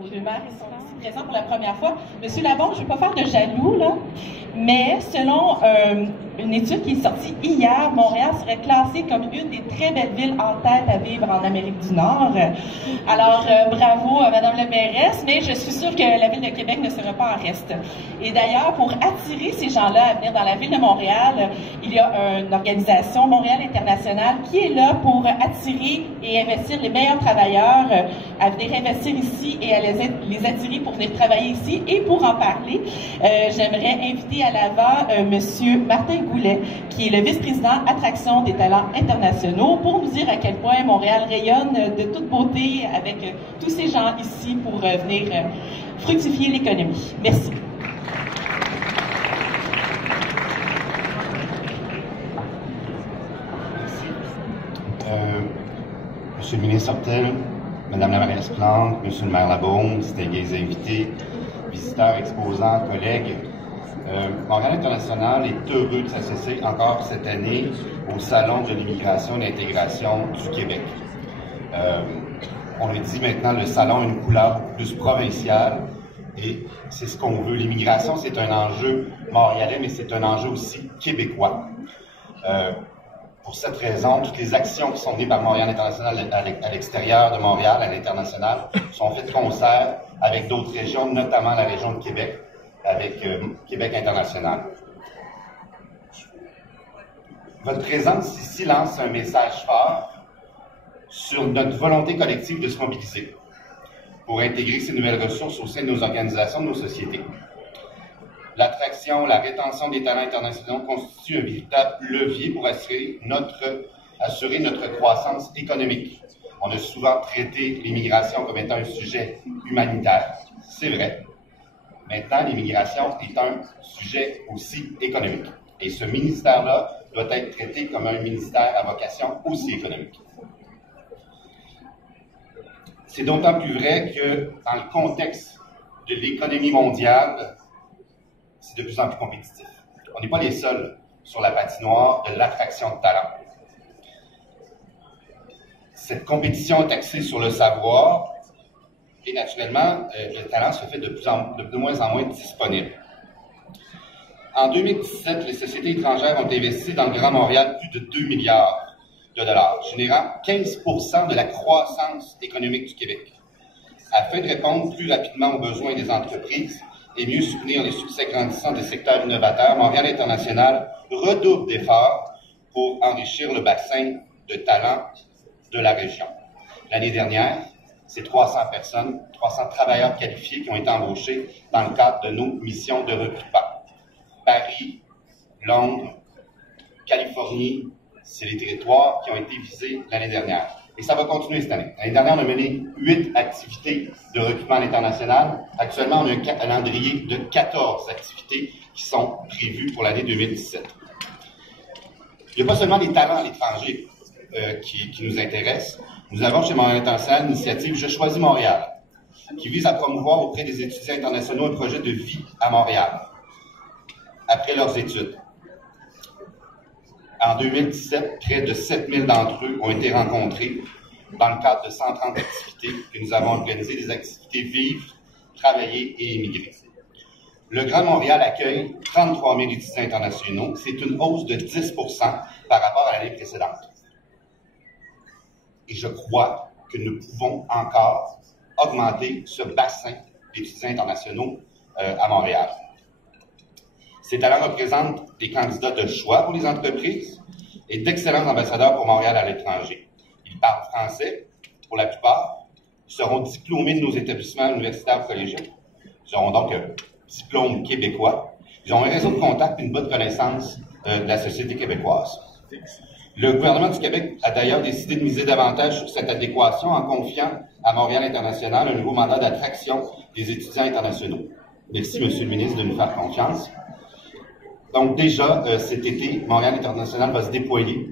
Les maires sont ici présents pour la première fois. Monsieur Labon, je ne vais pas faire de jaloux, là, mais selon une étude qui est sortie hier, Montréal serait classée comme une des très belles villes en tête à vivre en Amérique du Nord. Alors, bravo à Madame la mairesse, mais je suis sûre que la Ville de Québec ne sera pas en reste. Et d'ailleurs, pour attirer ces gens-là à venir dans la Ville de Montréal, il y a une organisation, Montréal International, qui est là pour attirer et investir les meilleurs travailleurs à venir investir ici et à les attirer pour venir travailler ici. Et pour en parler, j'aimerais inviter à l'avant Monsieur Martin Goulet, qui est le vice-président Attraction des talents internationaux, pour nous dire à quel point Montréal rayonne de toute beauté avec tous ces gens ici pour venir fructifier l'économie. Merci. Monsieur le ministre Hortel, Madame la mairesse Plante, Monsieur le maire Labaume, distingués invités, visiteurs, exposants, collègues, Montréal International est heureux de s'associer encore cette année au Salon de l'immigration et de l'intégration du Québec. On le dit maintenant, le salon a une couleur plus provinciale et c'est ce qu'on veut. L'immigration, c'est un enjeu montréalais, mais c'est un enjeu aussi québécois. Pour cette raison, toutes les actions qui sont menées par Montréal International à l'extérieur de Montréal, à l'international, sont faites de concert avec d'autres régions, notamment la région de Québec, avec Québec International. Votre présence ici lance un message fort sur notre volonté collective de se mobiliser pour intégrer ces nouvelles ressources au sein de nos organisations, de nos sociétés. L'attraction, la rétention des talents internationaux constitue un véritable levier pour assurer notre croissance économique. On a souvent traité l'immigration comme étant un sujet humanitaire. C'est vrai. Maintenant, l'immigration est un sujet aussi économique. Et ce ministère-là doit être traité comme un ministère à vocation aussi économique. C'est d'autant plus vrai que dans le contexte de l'économie mondiale, c'est de plus en plus compétitif. On n'est pas les seuls sur la patinoire de l'attraction de talent. Cette compétition est axée sur le savoir et naturellement, le talent se fait de moins en moins disponible. En 2017, les sociétés étrangères ont investi dans le Grand Montréal plus de 2 milliards de dollars, générant 15% de la croissance économique du Québec. Afin de répondre plus rapidement aux besoins des entreprises, et mieux soutenir les succès grandissants des secteurs innovateurs, Montréal International redouble d'efforts pour enrichir le bassin de talents de la région. L'année dernière, c'est 300 personnes, 300 travailleurs qualifiés qui ont été embauchés dans le cadre de nos missions de recrutement. Paris, Londres, Californie, c'est les territoires qui ont été visés l'année dernière. Et ça va continuer cette année. L'année dernière, on a mené 8 activités de recrutement à l'international. Actuellement, on a un calendrier de 14 activités qui sont prévues pour l'année 2017. Il n'y a pas seulement les talents à l'étranger qui nous intéressent. Nous avons chez Montréal International l'initiative Je choisis Montréal, qui vise à promouvoir auprès des étudiants internationaux un projet de vie à Montréal, après leurs études. En 2017, près de 7000 d'entre eux ont été rencontrés dans le cadre de 130 activités que nous avons organisées, des activités vivre, travailler et émigrer. Le Grand Montréal accueille 33 000 étudiants internationaux. C'est une hausse de 10% par rapport à l'année précédente. Et je crois que nous pouvons encore augmenter ce bassin d'étudiants internationaux à Montréal. Ces talents représentent des candidats de choix pour les entreprises et d'excellents ambassadeurs pour Montréal à l'étranger. Ils parlent français, pour la plupart. Ils seront diplômés de nos établissements universitaires collégiaux. Ils auront donc un diplôme québécois. Ils ont un réseau de contacts et une bonne connaissance de la société québécoise. Le gouvernement du Québec a d'ailleurs décidé de miser davantage sur cette adéquation en confiant à Montréal International un nouveau mandat d'attraction des étudiants internationaux. Merci, Monsieur le ministre, de nous faire confiance. Donc déjà, cet été, Montréal International va se déployer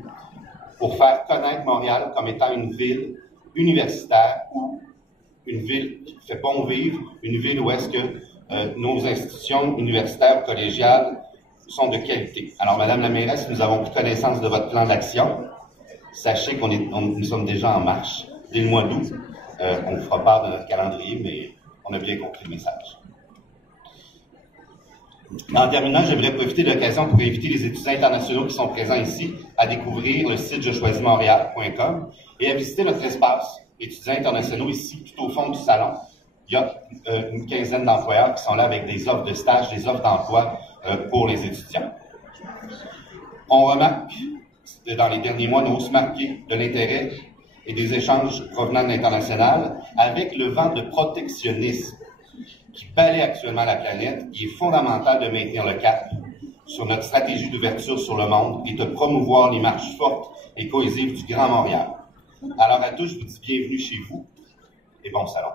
pour faire connaître Montréal comme étant une ville universitaire ou une ville qui fait bon vivre, une ville où est-ce que nos institutions universitaires collégiales sont de qualité. Alors, Madame la mairesse, nous avons pris connaissance de votre plan d'action. Sachez nous sommes déjà en marche. Dès le mois d'août, on vous fera part de notre calendrier, mais On a bien compris le message. En terminant, j'aimerais profiter de l'occasion pour inviter les étudiants internationaux qui sont présents ici à découvrir le site jechoisis-montréal.com et à visiter notre espace étudiants internationaux ici, tout au fond du salon. Il y a une quinzaine d'employeurs qui sont là avec des offres de stage, des offres d'emploi pour les étudiants. On remarque dans les derniers mois une hausse marquée de l'intérêt et des échanges provenant de l'international avec le vent de protectionnisme qui balaie actuellement la planète. Il est fondamental de maintenir le cap sur notre stratégie d'ouverture sur le monde et de promouvoir les marches fortes et cohésives du Grand Montréal. Alors à tous, je vous dis bienvenue chez vous et bon salon.